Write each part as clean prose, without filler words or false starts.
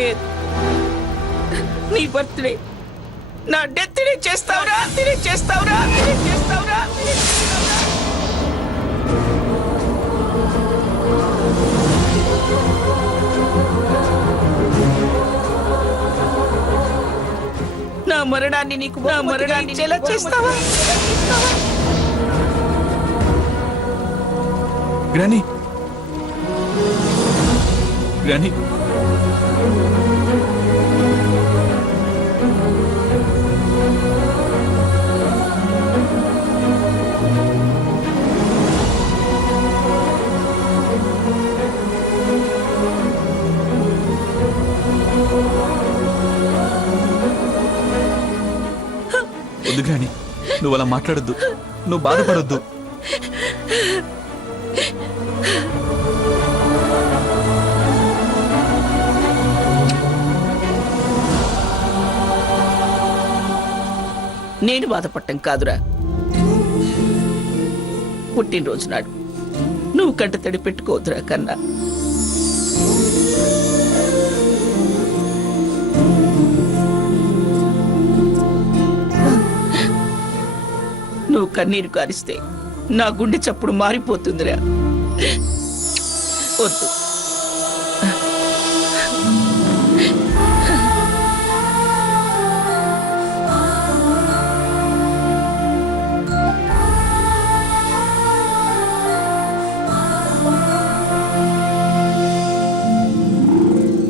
సాకేత్, నీ బర్త్డే నా death day చేస్తావురా? చేస్తావురా? నా మరణాన్ని నీకు ఎలా చేస్తావా? గ్రానీ, గ్రానీ, వద్దు గ్రానీ, నువ్వు అలా మాట్లాడొద్దు, నువ్వు బాధపడొద్దు. నేను బాధపడటం కాదురా, పుట్టినరోజు నాడు నువ్వు కంట తడి పెట్టుకోవద్దురా కన్నా. నువ్వు కన్నీరు కారిస్తే నా గుండె చప్పుడు మారిపోతుందిరా. వద్దు.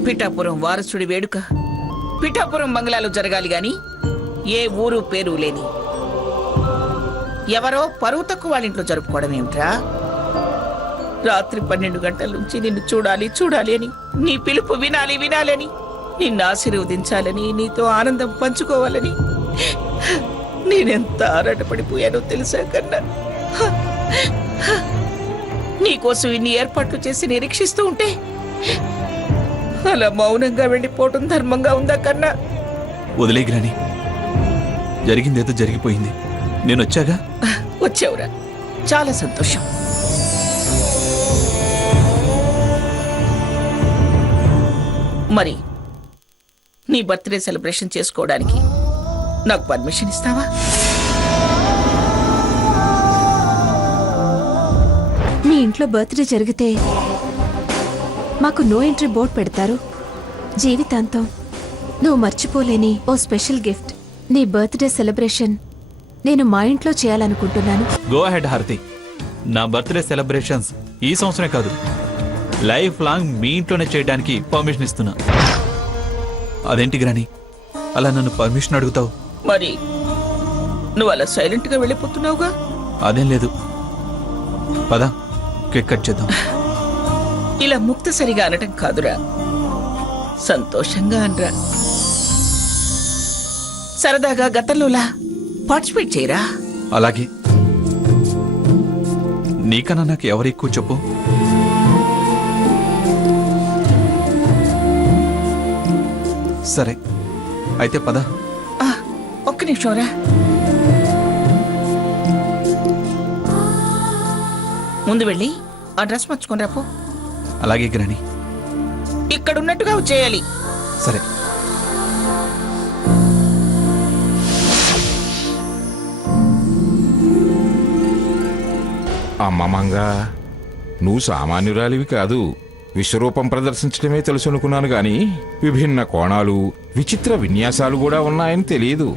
పిఠాపురం వారసుడి వేడుక పిఠాపురం బంగ్లాలో జరగాలి గాని ఏ ఊరు పేరు లేని ఎవరో పరువు తక్కువ వాళ్ళ ఇంట్లో జరుపుకోవడం ఏమిట్రా? రాత్రి 12 గంటల నుంచి నిన్ను చూడాలి అని, నీ పిలుపు వినాలి అని, నిన్ను ఆశీర్వదించాలని, నీతో ఆనందం పంచుకోవాలని నేనెంత ఆరాటపడిపోయానో తెలుసా కన్నా. నీకోసం ఇన్ని ఏర్పాట్లు చేసి నిరీక్షిస్తూ ఉంటే అలా మౌనంగా వెళ్ళిపోవటం ధర్మంగా ఉందా కన్నా? వదిలే గ్రానీ, జరిగిందేదో జరిగిపోయింది. నేను వచ్చాగా. వచ్చావురా, చాలా సంతోషం. మరి నీ బర్త్డే సెలబ్రేషన్ చేసుకోవడానికి నాకు పర్మిషన్ ఇస్తావా? మీ ఇంట్లో బర్త్డే జరిగితే మాకు నో ఎంట్రీ బోర్డు పెడతారు. జీవితాంతం నువ్వు మర్చిపోలేని ఓ స్పెషల్ గిఫ్ట్. నీ బర్త్డే సెలబ్రేషన్ నేను మా ఇంట్లో చేయాలనుకుంటున్నాను. గో అహెడ్ హారతి. నా బర్త్డే సెలబ్రేషన్స్ ఈ సంవత్సరమే కాదు, లైఫ్ లాంగ్ మీ ఇంట్లోనే చేయడానికి పర్మిషన్ ఇస్తున్నా. అదేంటి గ్రానీ, అలా నన్ను పర్మిషన్ అడుగుతావు? మరి నువ్వు అలా సైలెంట్ గా వెళ్ళిపోతున్నావుగా. అదేం లేదు, పద కేక్ కట్ చేద్దాం. ఇలా ముక్తసరిగా అనటం కాదురా, సంతోషంగా అనరా. సరదాగా గతంలోలా పార్టిసిపేట్ చేయరా. అలాగే. నీకన్నా నాకు ఎవరు ఎక్కువ చెప్పు? సరే అయితే పద. ఒక్క నిమిషం రా. ముందు వెళ్ళి ఆ డ్రెస్ మార్చుకొని రాపో. అలాగే గ్రానీ. ఇక్కడున్నట్టుగా చేయాలి. సరే. అమ్మ మంగా, నువ్వు సామాన్యురాలివి కాదు. విశ్వరూపం ప్రదర్శించడమే తెలుసు అనుకున్నాను గాని విభిన్న కోణాలు, విచిత్ర విన్యాసాలు కూడా ఉన్నాయని తెలియదు.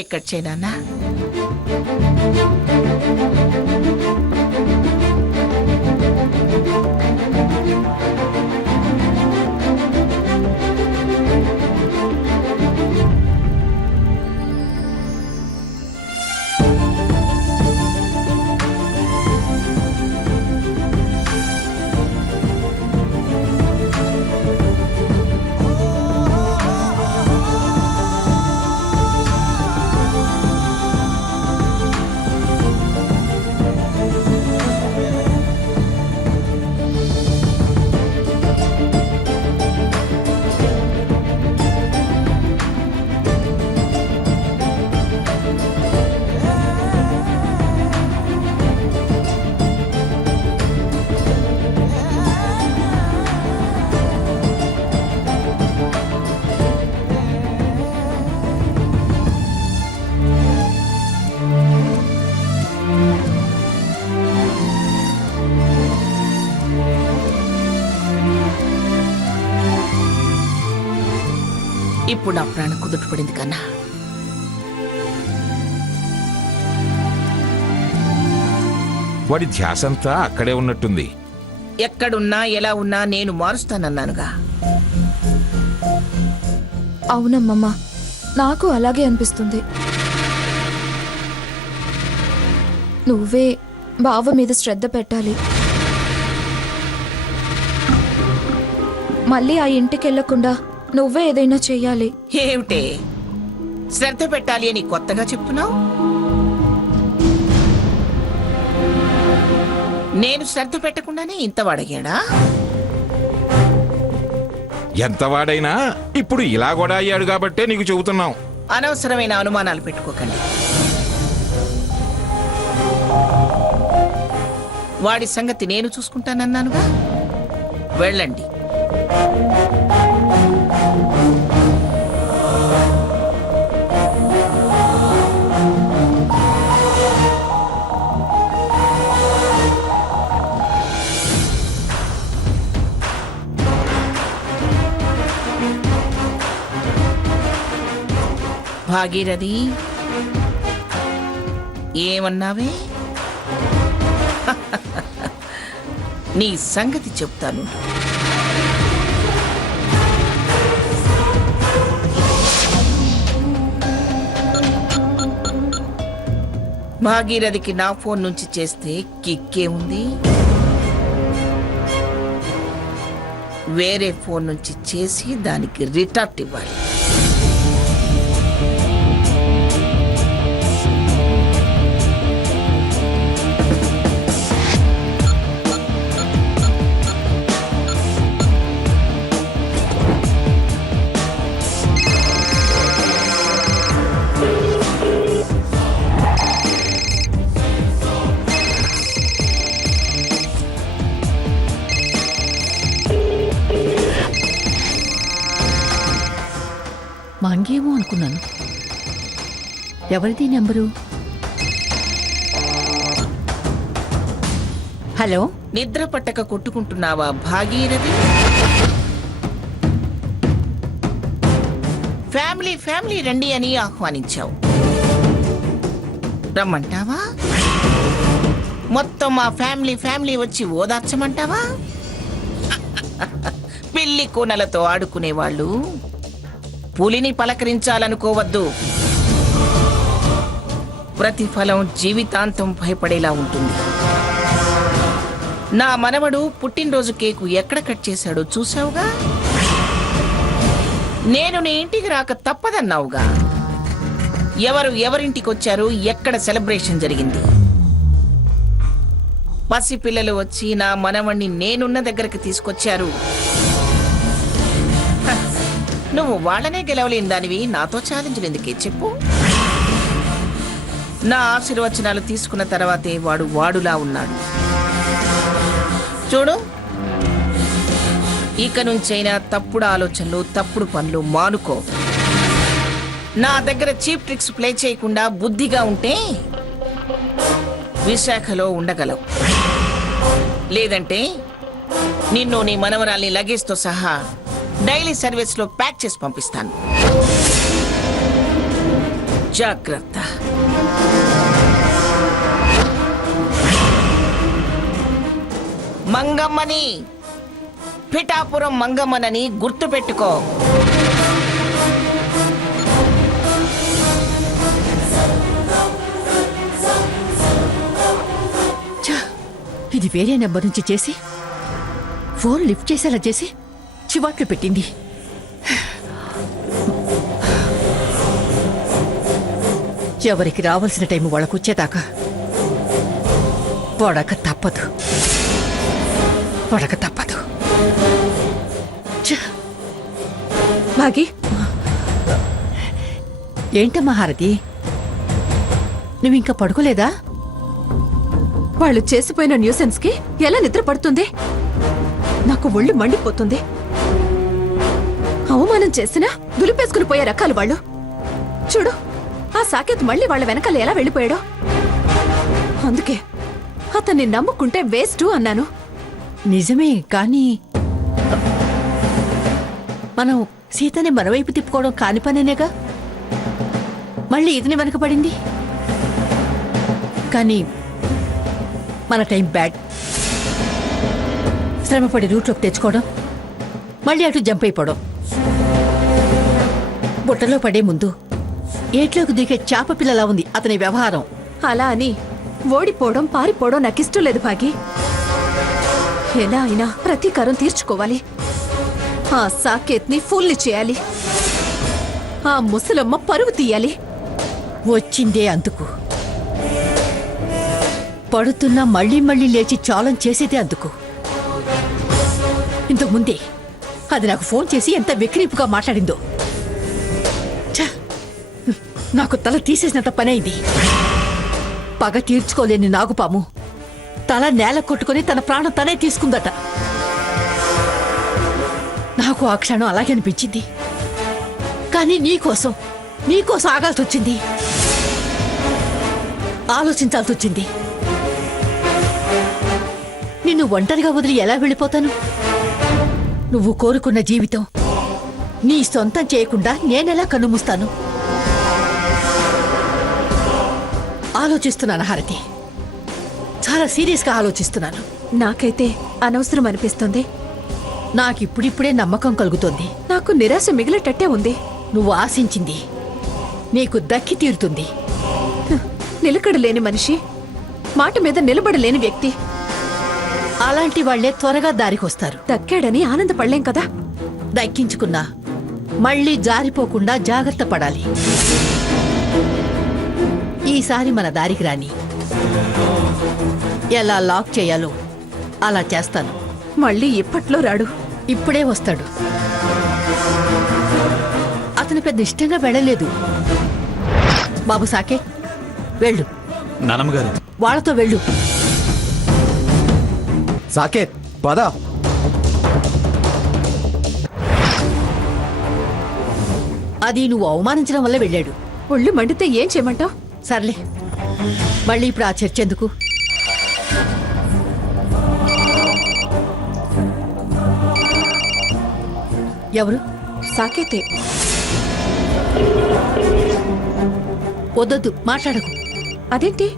కేక్ కట్ చేయనా? ఇప్పుడు నా ప్రాణం కుదుట పడింది కన్నా. వాడి ధ్యాసంతా అక్కడే ఉన్నట్టుంది. ఎక్కడున్నా ఎలా ఉన్నా నేను మారుస్తానన్నానుగా. అవునమ్మమ్మ, నాకు అలాగే అనిపిస్తుంది. నువ్వే బావ మీద శ్రద్ధ పెట్టాలి. మళ్ళీ ఆ ఇంటికి వెళ్లకుండా నువ్వే ఏదైనా చెయ్యాలి. ఏమిటే శ్రద్ధ పెట్టాలి అని కొత్తగా చెప్తున్నావు? నేను శ్రద్ధ పెట్టకుండానే ఇంత వాడయ్యాడా? ఎంత వాడైనా ఇప్పుడు ఇలా కూడా అయ్యాడు కాబట్టే నీకు చెబుతున్నాం. అనవసరమైన అనుమానాలు పెట్టుకోకండి. వాడి సంగతి నేను చూసుకుంటానన్నానుగా. వెళ్ళండి. భాగీరథి, ఏమన్నావే? నీ సంగతి చెప్తాను. భాగీరథికి నా ఫోన్ నుంచి చేస్తే కిక్కే ఉంది. వేరే ఫోన్ నుంచి చేసి దానికి రిటార్ట్ ఇవ్వాలి. మంగేమో అనుకున్నాను. ఎవరిది నెంబరు? హలో, నిద్ర పట్టక కొట్టుకుంటున్నావా భాగీరథి? ఫ్యామిలీ ఫ్యామిలీ రండి అని ఆహ్వానించావు. రమ్మంటావా? మొత్తం మా ఫ్యామిలీ ఫ్యామిలీ వచ్చి ఓదార్చమంటావా? పిల్లి కూనలతో ఆడుకునేవాళ్ళు పులిని పలకరించాలనుకోవద్దు. ప్రతిఫలం జీవితాంతం భయపడేలా ఉంటుంది. నా మనవడు పుట్టినరోజు కేకు ఎక్కడ కట్ చేశాడో చూసావుగా. నేను నీ ఇంటికి రాక తప్పదన్నావుగా. ఎవరింటికి వచ్చారు, ఎక్కడ సెలబ్రేషన్ జరిగింది? పసిపిల్లలు వచ్చి నా మనవణ్ణి నేనున్న దగ్గరికి తీసుకొచ్చారు. నువ్వు వాళ్ళనే గెలవలేని దానివి నాతో ఛాలెంజ్ ఎందుకే చెప్పు. నా ఆశీర్వచనాలు తీసుకున్న తర్వాతే వాడు వాడులా ఉన్నాడు. చూడు, ఇక నుంచైనా తప్పుడు ఆలోచనలు తప్పుడు పనులు మానుకో. నా దగ్గర చీప్ ట్రిక్స్ ప్లే చేయకుండా బుద్ధిగా ఉంటే విశాఖలో ఉండగలవు. లేదంటే నిన్ను నీ మనవరాల్ని లగేజ్తో సహా డైలీ సర్వీస్లో ప్యాక్ చేసి పంపిస్తాను. జాగ్రత్త. మంగమ్మని పిఠాపురం మంగమ్మనని గుర్తుపెట్టుకో. ఛ! ఇది వేరే నెంబర్ నుంచి చేసి ఫోన్ లిఫ్ట్ చేసేలా చేసి చివాట్లు పెట్టింది. ఎవరికి రావాల్సిన టైం వాళ్ళకు వచ్చేదాకా పడక తప్పదు. పడక తప్పదు. ఛ! భాగి, ఏంటమ్మా హారతి, నువ్వింకా పడుకోలేదా? వాళ్ళు చేసిపోయిన న్యూసెన్స్ కి ఎలా నిద్ర పడుతుంది? నాకు ఒళ్ళు మండిపోతుంది. అవమానం చేసినా దులిపేసుకుని పోయే రకాలు వాళ్ళు. చూడు, ఆ సాకేత్ మళ్ళీ వాళ్ళ వెనకాల ఎలా వెళ్ళిపోయాడో. అందుకే అతన్ని నమ్ముకుంటే వేస్ట్ అన్నాను. నిజమే, కానీ మనం సీతని మనవైపు తిప్పుకోవడం కాని పనేనేగా. మళ్ళీ ఇతని వెనకపడింది. కానీ మన టైం బ్యాడ్. శ్రమపడి రూట్లోకి తెచ్చుకోవడం, మళ్ళీ అటు జంప్ అయిపోవడం. బుట్టలో పడే ముందు ఏట్లోకి దిగే చేప పిల్లలా ఉంది అతని వ్యవహారం. అలా అని ఓడిపోవడం పారిపోవడం నాకిష్టం లేదు భాగి. ఎలా అయినా ప్రతీకారం తీర్చుకోవాలి. ఆ సాకేత్ని ఫుల్ని చేయాలి. ఆ ముసలమ్మ పరువు తీయాలి. వచ్చిందే అందుకు. పడుతున్నా మళ్ళీ మళ్ళీ లేచి చాలం చేసేదే అందుకు. ఇంతకుముందే అది నాకు ఫోన్ చేసి ఎంత వెక్కిరింపుగా మాట్లాడిందో. ఛ! నాకు తల తీసేసినంత పనైంది. పగ తీర్చుకోలేని నాగుపాము తల నేల కొట్టుకొని తన ప్రాణం తనే తీసుకుందట. నాకు ఆ క్షణం అలాగే అనిపించింది. కానీ నీకోసం ఆగాల్సి వచ్చింది, ఆలోచించాల్సి వచ్చింది. నిన్ను ఒంటరిగా వదిలి ఎలా వెళ్ళిపోతాను? నువ్వు కోరుకున్న జీవితం నీ సొంతం చేయకుండా నేనెలా కన్నుమూస్తాను? ఆలోచిస్తున్నాను హారతి, చాలా సీరియస్గా ఆలోచిస్తున్నాను. నాకైతే అనవసరం అనిపిస్తుంది. నాకిప్పుడిప్పుడే నమ్మకం కలుగుతోంది. నాకు నిరాశ మిగిలేటట్టే ఉంది. నువ్వు ఆశించింది నీకు దక్కి తీరుతుంది. నిలకడలేని మనిషి, మాట మీద నిలబడలేని వ్యక్తి. అలాంటి వాళ్లే త్వరగా దారికొస్తారు. దక్కాడని ఆనందపడలేం కదా. దక్కించుకున్నా మళ్ళీ జారిపోకుండా జాగ్రత్త పడాలి. ఈసారి మన దారికి రాని ఎలా లాక్ చేయాలో అలా చేస్తాను. మళ్ళీ ఇప్పట్లో రాడు. ఇప్పుడే వస్తాడు. అతను పెద్ద ఇష్టంగా వెళ్ళలేదు. బాబు సాకే, వెళ్ళు. నానమ్మగారు, వాళ్ళతో వెళ్ళు. సాకేత్, పద. అది నువ్వు అవమానించడం వల్ల వెళ్ళాడు. ఒళ్ళు మండితే ఏం చేయమంటావు? సర్లే, మళ్ళీ ఇప్పుడు ఆ చర్చ ఎందుకు? ఎవరు? సాకేతే. వద్దొద్దు, మాట్లాడకు. అదేంటి?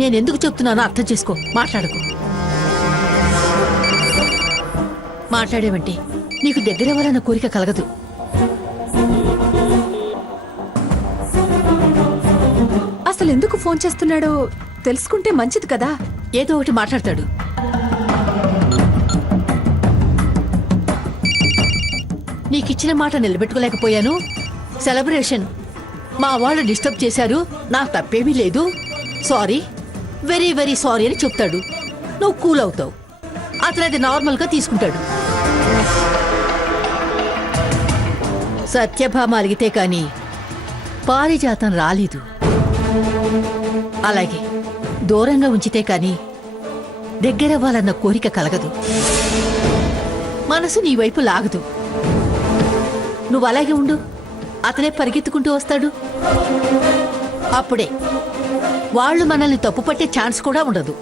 నేనెందుకు చెప్తున్నానో అర్థం చేసుకో. మాట్లాడకు. మాట్లాడేవంటే నీకు దగ్గరవ్వాలన్న కోరిక కలగదు. అసలు ఎందుకు ఫోన్ చేస్తున్నాడో తెలుసుకుంటే మంచిది కదా. ఏదో ఒకటి మాట్లాడతాడు. నీకిచ్చిన మాట నిలబెట్టుకోలేకపోయాను. సెలబ్రేషన్ మా వాళ్ళు డిస్టర్బ్ చేశారు, నాకు తప్పేమీ లేదు, సారీ, వెరీ వెరీ సారీ అని చెప్తాడు. నువ్వు కూల్ అవుతావు. అతను అది నార్మల్గా తీసుకుంటాడు. సత్యభామ అలిగితే కానీ పారిజాతం రాలేదు. అలాగే దూరంగా ఉంచితే కానీ దగ్గరవ్వాలన్న కోరిక కలగదు. మనసు నీ వైపు లాగదు. నువ్వు అలాగే ఉండు, అతనే పరిగెత్తుకుంటూ వస్తాడు. అప్పుడే వాళ్ళు మనల్ని తప్పుపట్టే ఛాన్స్ కూడా ఉండదు.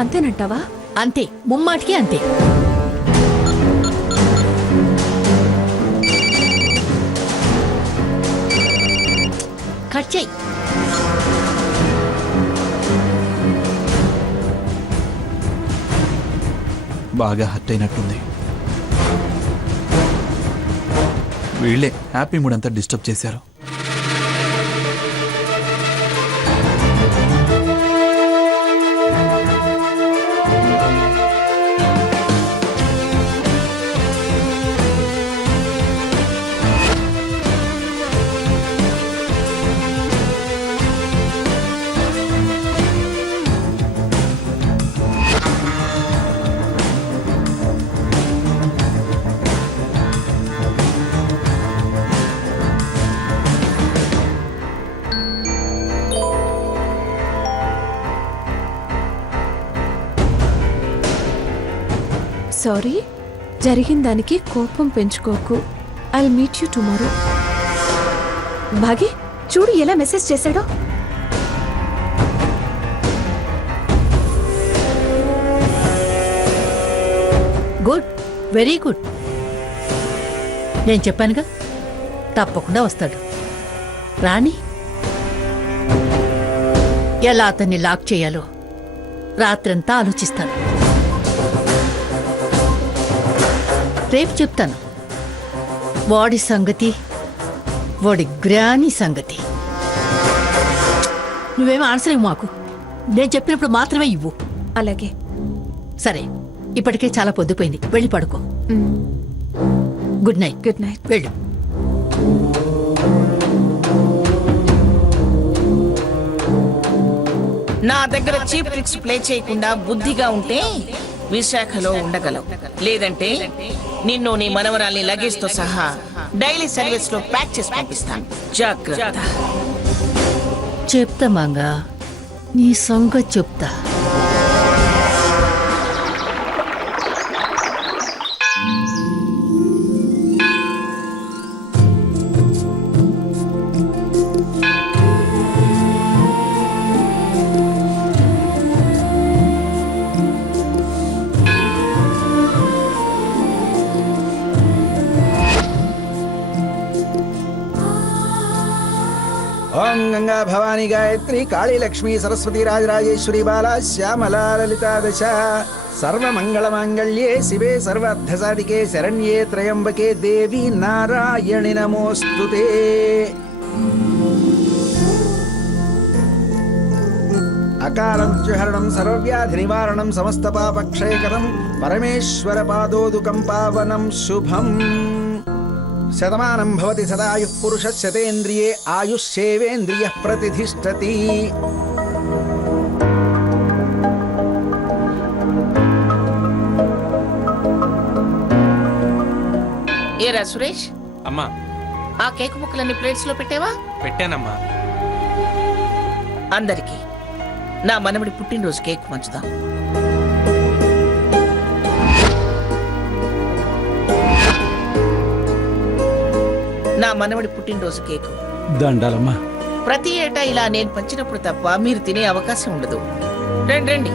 అంతేనంటావా? అంతే, ముమ్మాటికి అంతే. కట్ చేయి. బాగా హర్ట్ అయినట్టుంది. వీళ్ళే హ్యాపీ మూడ్ అంతా డిస్టర్బ్ చేశారు. సారీ, జరిగిన దానికి కోపం పెంచుకోకు. I meet you tomorrow. Bhagi, చూడు ఎలా మెసేజ్ చేశాడో. Good, very good. నేను చెప్పానుగా తప్పకుండా వస్తాడు. రాణి, ఎలా అతన్ని లాక్ చేయాలో రాత్రంతా ఆలోచిస్తాను. రేపు చెప్తాను వాడి సంగతి, వాడి గ్రాని సంగతి. నువ్వేమో ఆన్సర్ ఇవ్వు మాకు. నేను చెప్పినప్పుడు మాత్రమే ఇవ్వు. అలాగే. సరే, ఇప్పటికే చాలా పొద్దుపోయింది, వెళ్ళి పడుకో. Good night. Good night. వెళ్ళు. నా దగ్గర చీప్ ట్రిక్స్ ప్లే చేయకుండా బుద్ధిగా ఉంటే విశాఖలో ఉండగలవు. లేదంటే నిన్ను నీ మనవరాల్ని లగేజ్ తో సహా డైలీ సర్వీస్ లో ప్యాక్ చేసి పంపిస్తాను. జాగ్రత్త. చెప్తా మంగా, నీ సంగతి చెప్తా. ఓం గంగా భవాని గాయత్రి కాళీ లక్ష్మీ సరస్వతి రాజరాజేశ్వరి బాలా శ్యామలా లలితా దశ సర్వమంగళమాంగళ్యే శివే సర్వార్థసాధికే శరణ్యే త్రయంబకే దేవి నారాయణి నమోస్తుతే. అకాలం చుహరణం సర్వవ్యాధి నివారణం సమస్త పాపక్షయకరం పరమేశ్వర పాదోదుకం పావనం శుభం. శతమానం భవతి సదాయుః పురుషः శతేంద్రియే ఆయుష్యేవేంద్రియః ప్రతిష్ఠతి. ఏరా సురేష్, అమ్మా ఆ కేక్ ముక్కలన్నీ ప్లేట్స్ లో పెట్టావా? పెట్టానమ్మా. అందరికి నా మనవడి పుట్టినరోజు కేక్ పంచుదాం. నా మనవడి పుట్టినరోజు కేకు దండాలమ్మా. ప్రతి ఏటా ఇలా నేను పంచినప్పుడు తప్ప మీరు తినే అవకాశం ఉండదు. రండి రండి.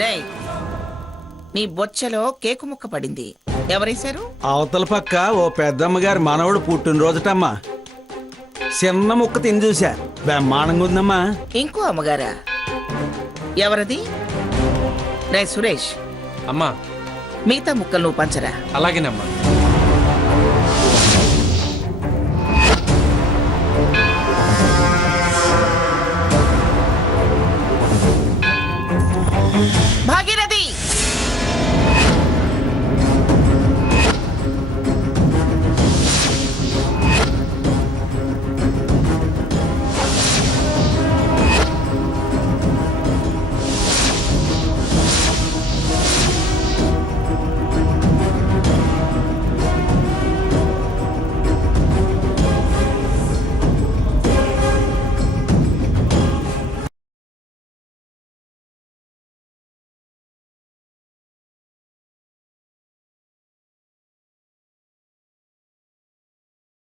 రేయ్, నీ బొచ్చలో కేకు ముక్క పడింది. ఎవరేశారు? అవతల పక్క ఓ పెద్దమ్మ గారి మనవడు పుట్టినరోజటమ్మా. చిన్న ముక్క తిని చూసా, బ్రహ్మాండంగా ఉందమ్మా. ఇంకో అమ్మగారా? ఎవరది? రే సురేష్, అమ్మా మిగతా ముక్కలు నువ్వు పంచరా. అలాగేనమ్మా.